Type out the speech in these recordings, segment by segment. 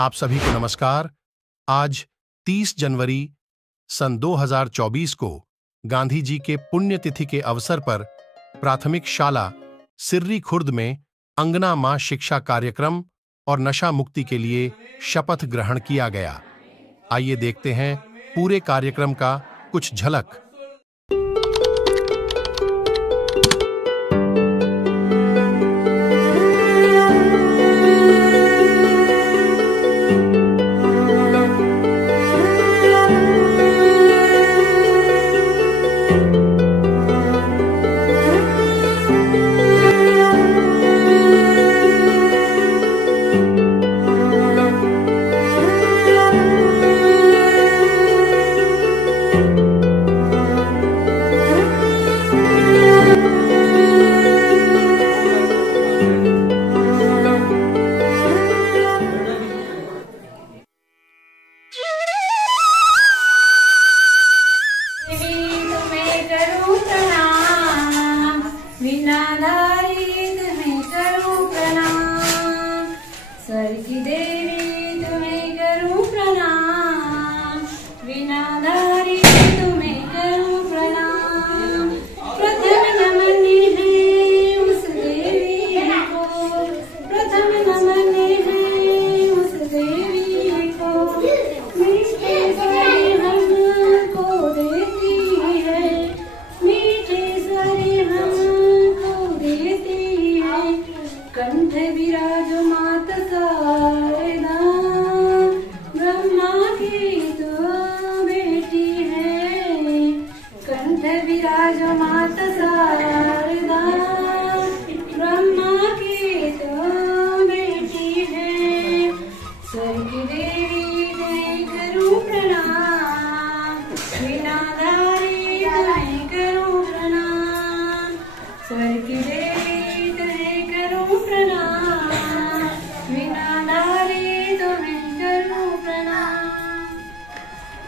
आप सभी को नमस्कार। आज 30 जनवरी सन 2024 को गांधी जी के पुण्यतिथि के अवसर पर प्राथमिक शाला सिर्री खुर्द में अंगना मां शिक्षा कार्यक्रम और नशा मुक्ति के लिए शपथ ग्रहण किया गया। आइए देखते हैं पूरे कार्यक्रम का कुछ झलक।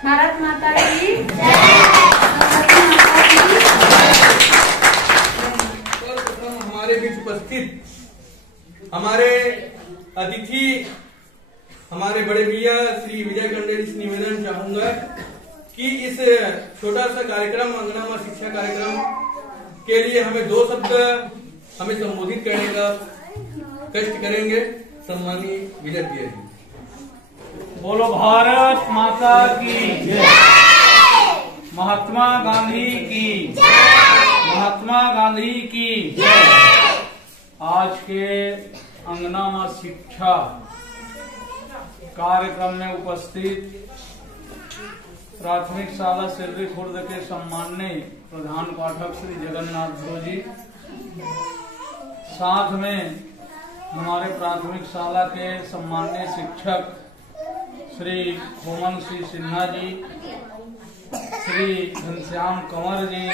भारत माता की जय। हमारे बीच उपस्थित हमारे अतिथि हमारे बड़े भैया श्री विजय कंडेल से निवेदन चाहूंगा कि इस छोटा सा कार्यक्रम अंगना मां शिक्षा कार्यक्रम के लिए हमें 2 शब्द हमें संबोधित करने का कष्ट करेंगे। सम्माननीय विजय भैया जी। बोलो भारत माता की जय। महात्मा गांधी की जय। महात्मा गांधी की जय। आज के अंगना मां शिक्षा कार्यक्रम में उपस्थित प्राथमिक शाला सिर्री खुर्द के सम्माननीय प्रधान पाठक श्री जगन्नाथ ध्रुव जी, साथ में हमारे प्राथमिक शाला के सम्माननीय शिक्षक श्री खोमन सिंह सिन्हा जी, श्री घनश्याम कंवर जी,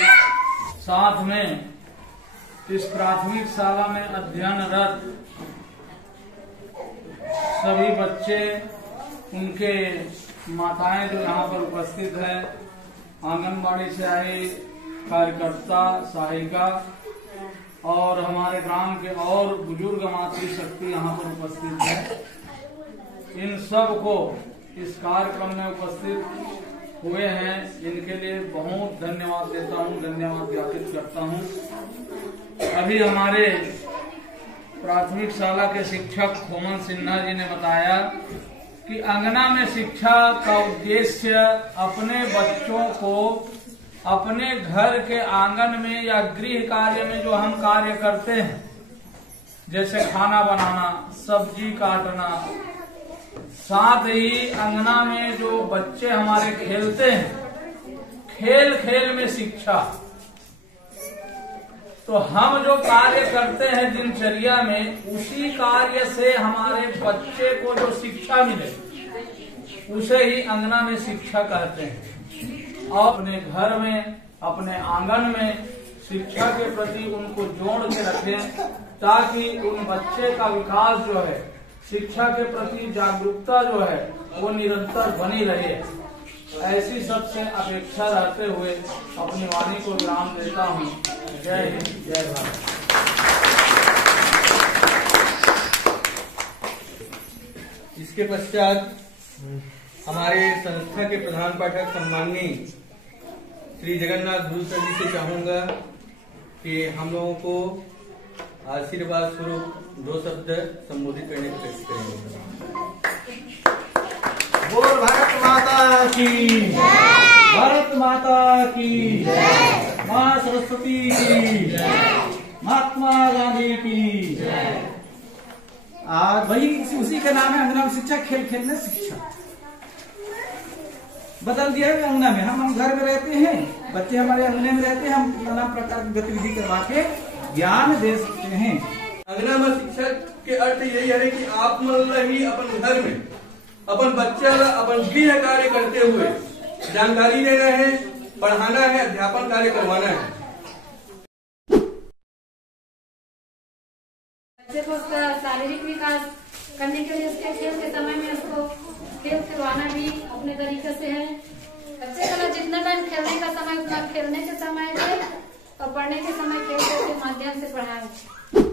साथ में इस प्राथमिक शाला में अध्ययनरत सभी बच्चे, उनके माताएं जो यहाँ पर उपस्थित हैं, आंगनबाड़ी से आए कार्यकर्ता, सहायिका और हमारे ग्राम के और बुजुर्ग मातृशक्ति यहाँ पर उपस्थित है। इन सब को इस कार्यक्रम में उपस्थित हुए हैं, इनके लिए बहुत धन्यवाद देता हूँ, धन्यवाद ज्ञापित करता हूँ। अभी हमारे प्राथमिक शाला के शिक्षक खोमन सिन्हा जी ने बताया कि अंगना में शिक्षा का उद्देश्य अपने बच्चों को अपने घर के आंगन में या गृह कार्य में जो हम कार्य करते हैं, जैसे खाना बनाना, सब्जी काटना, साथ ही अंगना में जो बच्चे हमारे खेलते हैं, खेल खेल में शिक्षा। तो हम जो कार्य करते हैं दिनचर्या में, उसी कार्य से हमारे बच्चे को जो शिक्षा मिले उसे ही अंगना में शिक्षा कहते हैं। और अपने घर में, अपने आंगन में शिक्षा के प्रति उनको जोड़ के रखें, ताकि उन बच्चे का विकास जो है, शिक्षा के प्रति जागरूकता जो है वो निरंतर बनी रहे। ऐसी सबसे अपेक्षा रहते हुए अपनी वाणी को विराम देता हूँ। जय हिंद, जय भारत। इसके पश्चात हमारे संस्था के प्रधान पाठक सम्माननीय श्री जगन्नाथ गुरु सर जी से चाहूंगा कि हम लोगों को आशीर्वाद स्वरूप 2 शब्द संबोधित करने की कोशिश करेंगे। बोल भारत माता की, भारत माता की, माँ सरस्वती की, महात्मा गांधी की। आज वही उसी का नाम है अंगना में शिक्षा, खेल खेल में शिक्षा। बदल दिया है अंगना में। हम घर में रहते हैं, बच्चे हमारे अंगने में रहते हैं, हम नाना प्रकार की गतिविधि करवा के ज्ञान दे सकते हैं। अंगना में शिक्षा के अर्थ यही है कि आप मतलब ही अपन घर में अपन बच्चा अपन गृह कार्य करते हुए जानकारी देना है, पढ़ाना है, अध्यापन कार्य करवाना है। बच्चे को उसका शारीरिक विकास करने के लिए उसके खेल के समय में उसको खेल खिलवाना भी अपने तरीके से है। बच्चे का जितना टाइम खेलने का समय उतना खेलने के समय में और पढ़ने के समय खेल के माध्यम से पढ़ाएं।